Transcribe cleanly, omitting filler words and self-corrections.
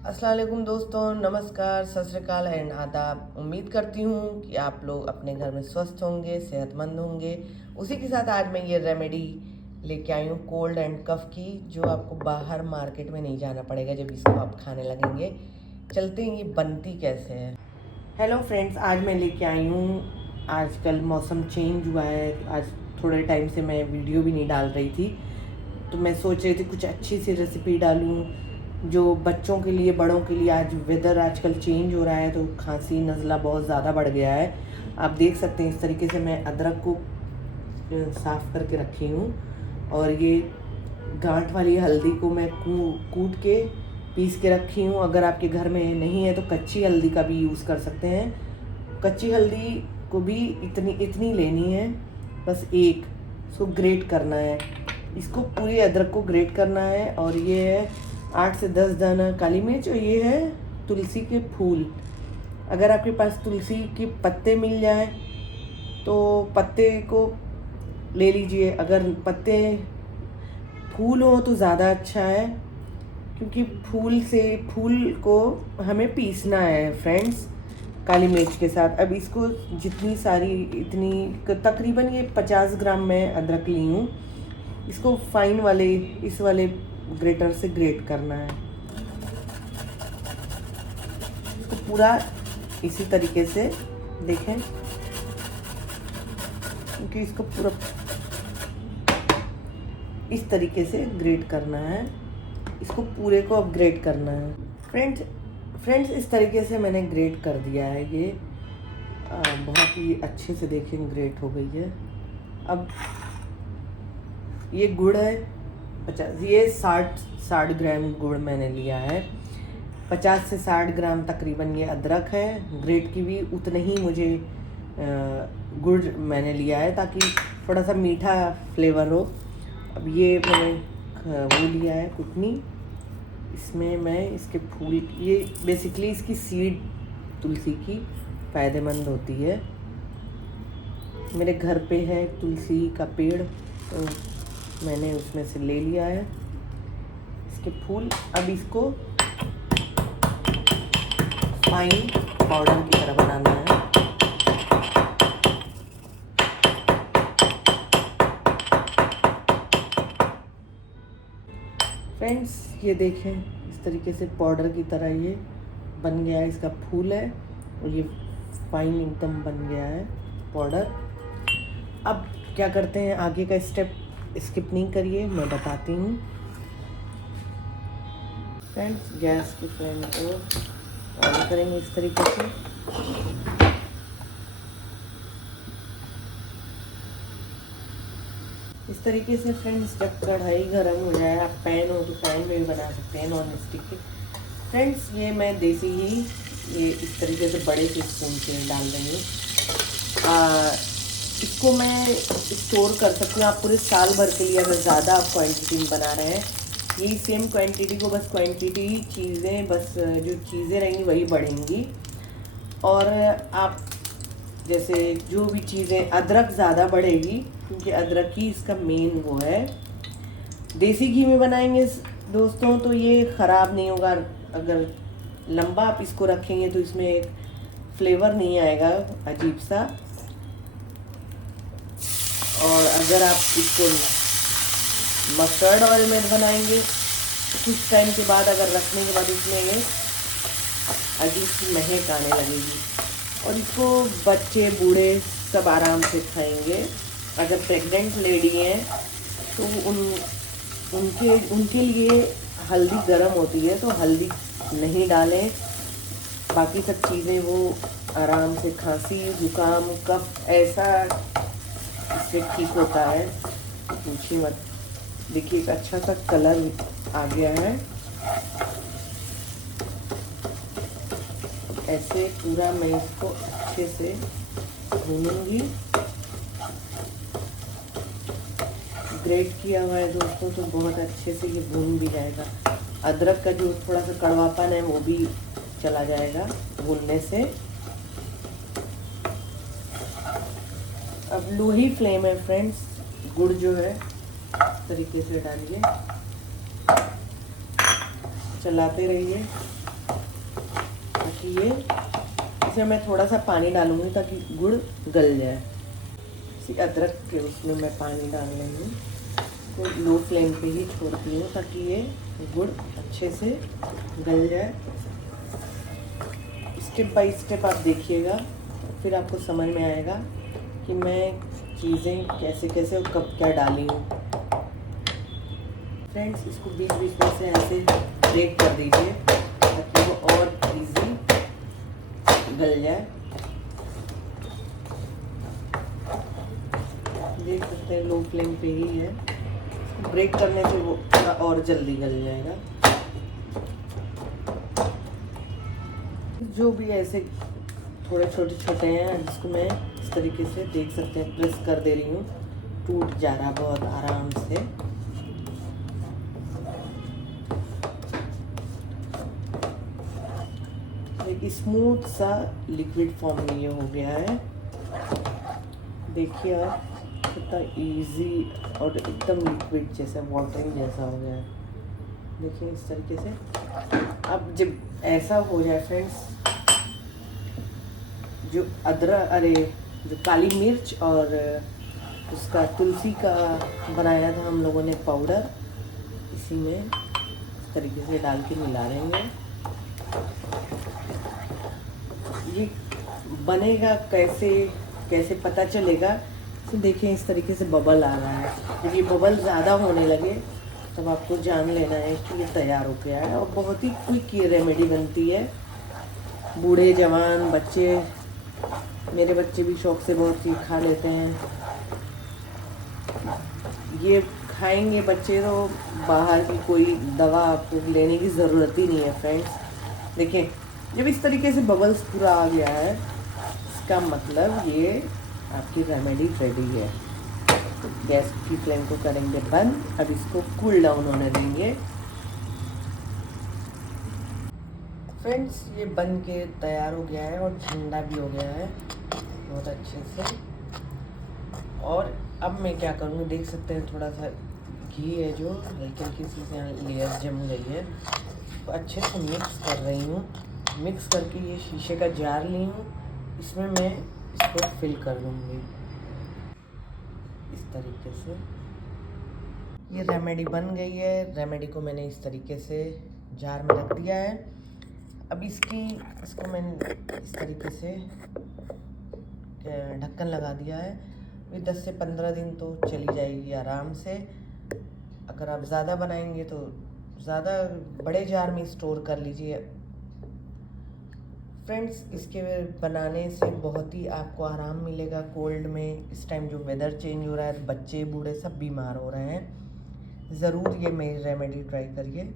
अस्सलाम वालेकुम दोस्तों, नमस्कार, सत श्री अकाल एंड आदाब। उम्मीद करती हूँ कि आप लोग अपने घर में स्वस्थ होंगे, सेहतमंद होंगे। उसी के साथ आज मैं ये रेमेडी लेके आई हूँ कोल्ड एंड कफ की, जो आपको बाहर मार्केट में नहीं जाना पड़ेगा जब इसको आप खाने लगेंगे। चलते हैं ये बनती कैसे है। हेलो फ्रेंड्स, आज मैं लेके आई हूँ, आजकल मौसम चेंज हुआ है। आज थोड़े टाइम से मैं वीडियो भी नहीं डाल रही थी, तो मैं सोच रही थी कुछ अच्छी सी रेसिपी डालूँ जो बच्चों के लिए, बड़ों के लिए। आज वेदर आजकल चेंज हो रहा है तो खांसी नज़ला बहुत ज़्यादा बढ़ गया है। आप देख सकते हैं इस तरीके से मैं अदरक को साफ़ करके रखी हूँ, और ये गांठ वाली हल्दी को मैं कूट के पीस के रखी हूँ। अगर आपके घर में नहीं है तो कच्ची हल्दी का भी यूज़ कर सकते हैं। कच्ची हल्दी को भी इतनी इतनी लेनी है, बस एक। इसको ग्रेट करना है, इसको पूरी अदरक को ग्रेट करना है। और ये है 8 से 10 दाना काली मिर्च, और ये है तुलसी के फूल। अगर आपके पास तुलसी के पत्ते मिल जाए तो पत्ते को ले लीजिए। अगर पत्ते फूल हो तो ज़्यादा अच्छा है, क्योंकि फूल को हमें पीसना है फ्रेंड्स, काली मिर्च के साथ। अब इसको जितनी सारी, इतनी तकरीबन ये 50 ग्राम मैं अदरक ली हूँ। इसको फाइन वाले, इस वाले ग्रेटर से ग्रेट करना है। तो पूरा इसी तरीके से देखें, क्योंकि इसको पूरा इस तरीके से ग्रेट करना है। इसको पूरे को अब ग्रेट करना है फ्रेंड्स इस तरीके से मैंने ग्रेट कर दिया है। ये बहुत ही अच्छे से देखें ग्रेट हो गई है। अब ये गुड़ है 50, ये 60 ग्राम गुड़ मैंने लिया है। 50 से 60 ग्राम तकरीबन ये अदरक है। ग्रेट की भी उतने ही मुझे गुड़ मैंने लिया है, ताकि थोड़ा सा मीठा फ्लेवर हो। अब ये मैंने वो लिया है कुटनी, इसमें मैं इसके फूल, ये बेसिकली इसकी सीड तुलसी की फ़ायदेमंद होती है। मेरे घर पे है तुलसी का पेड़, तो मैंने उसमें से ले लिया है इसके फूल। अब इसको फाइन पाउडर की तरह बनाना है। फ्रेंड्स ये देखें, इस तरीके से पाउडर की तरह ये बन गया है। इसका फूल है और ये फाइन एकदम बन गया है पाउडर। अब क्या करते हैं, आगे का स्टेप स्किप नहीं करिए, मैं बताती हूँ। फ्रेंड्स गैस की फ्लेम को ऑन करेंगे इस तरीके से। इस तरीके से फ्रेंड्स, जब कढ़ाई गर्म हो जाए, आप पैन हो तो पैन में भी बना सकते हैं, नॉन स्टिक के। फ्रेंड्स ये मैं देसी ही ये इस तरीके से बड़े से स्पून से डाल रही हूँ। इसको मैं स्टोर कर सकती हूँ आप पूरे साल भर के लिए, अगर ज़्यादा आप क्वांटिटी में बना रहे हैं। यही सेम क्वांटिटी को, बस क्वांटिटी चीज़ें, बस जो चीज़ें रहेंगी वही बढ़ेंगी। और आप जैसे जो भी चीज़ें, अदरक ज़्यादा बढ़ेगी क्योंकि अदरक ही इसका मेन वो है। देसी घी में बनाएंगे दोस्तों तो ये ख़राब नहीं होगा। अगर लंबा आप इसको रखेंगे तो इसमें एक फ्लेवर नहीं आएगा अजीब सा। और अगर आप इसको मस्टर्ड ऑयल में बनाएंगे तो कुछ टाइम के बाद, अगर रखने के बाद, इसमें ये अजीब सी महक आने लगेगी। और इसको बच्चे बूढ़े सब आराम से खाएंगे। अगर प्रेग्नेंट लेडी हैं तो उनके लिए हल्दी गर्म होती है, तो हल्दी नहीं डालें। बाकी सब चीज़ें वो आराम से, खांसी जुकाम कफ ऐसा इससे ठीक होता है, पूछिए मत। देखिए एक अच्छा सा कलर आ गया है। ऐसे पूरा मैं इसको अच्छे से भूनूंगी। ग्रेट किया हुआ है दोस्तों, तो बहुत अच्छे से ये भून भी जाएगा। अदरक का जो थोड़ा सा कड़वापन है वो भी चला जाएगा भूनने से। अब लो ही फ्लेम है फ्रेंड्स। गुड़ जो है इस तरीके से डालिए, चलाते रहिए। ताकि ये, इसमें मैं थोड़ा सा पानी डालूँगी ताकि गुड़ गल जाए। इसी अदरक के उसमें मैं पानी डाल रही हूँ, तो लो फ्लेम पे ही छोड़ती हूँ ताकि ये गुड़ अच्छे से गल जाए। स्टेप बाय स्टेप आप देखिएगा, फिर आपको समझ में आएगा कि मैं चीज़ें कैसे कैसे और कब क्या डाली हूँ। फ्रेंड्स, इसको बीच बीच में से ऐसे ब्रेक कर दीजिए ताकि वो और इजी गल जाए। देख सकते हैं लो फ्लेम पे ही है, ब्रेक करने से वो थोड़ा और जल्दी गल जाएगा। जो भी ऐसे थोड़े छोटे छोटे हैं, जिसको मैं इस तरीके से देख सकते हैं प्रेस कर दे रही हूँ, टूट जा रहा बहुत आराम से। एक स्मूथ सा लिक्विड फॉर्म में ये हो गया है। देखिए आप, कितना इजी और एकदम लिक्विड जैसा, वाटरिंग जैसा हो गया है। देखिए इस तरीके से। अब जब ऐसा हो जाए फ्रेंड्स, जो जो काली मिर्च और उसका तुलसी का बनाया था हम लोगों ने पाउडर, इसी में इस तरीके से डाल के मिला लेंगे। ये बनेगा कैसे, कैसे पता चलेगा? तो देखिए इस तरीके से बबल आ रहा है। जब ये बबल ज़्यादा होने लगे तब आपको जान लेना है कि ये तैयार हो गया है। और बहुत ही क्विक ये रेमेडी बनती है। बूढ़े जवान बच्चे, मेरे बच्चे भी शौक से बहुत ही खा लेते हैं। ये खाएंगे बच्चे तो बाहर की कोई दवा आपको लेने की ज़रूरत ही नहीं है फ्रेंड्स। देखिए जब इस तरीके से बबल्स पूरा आ गया है, इसका मतलब ये आपकी रेमेडी रेडी है। तो गैस की फ्लेम को करेंगे बंद। अब इसको कूल डाउन होने देंगे। फ्रेंड्स, ये बन के तैयार हो गया है और ठंडा भी हो गया है बहुत अच्छे से। और अब मैं क्या करूँगी, देख सकते हैं थोड़ा सा घी है जो हल्की हल्की सी लेयर जम गई है, तो अच्छे से मिक्स कर रही हूँ। मिक्स करके ये शीशे का जार ली हूँ, इसमें मैं इसको फिल कर दूँगी इस तरीके से। ये रेमेडी बन गई है। रेमेडी को मैंने इस तरीके से जार में रख दिया है। अब इसको मैंने इस तरीके से ढक्कन लगा दिया है। ये 10 से 15 दिन तो चली जाएगी आराम से। अगर आप ज़्यादा बनाएंगे तो ज़्यादा बड़े जार में स्टोर कर लीजिए। फ्रेंड्स, इसके बनाने से बहुत ही आपको आराम मिलेगा कोल्ड में। इस टाइम जो वेदर चेंज हो रहा है, बच्चे बूढ़े सब बीमार हो रहे हैं। ज़रूर ये मेरी रेमेडी ट्राई करिए।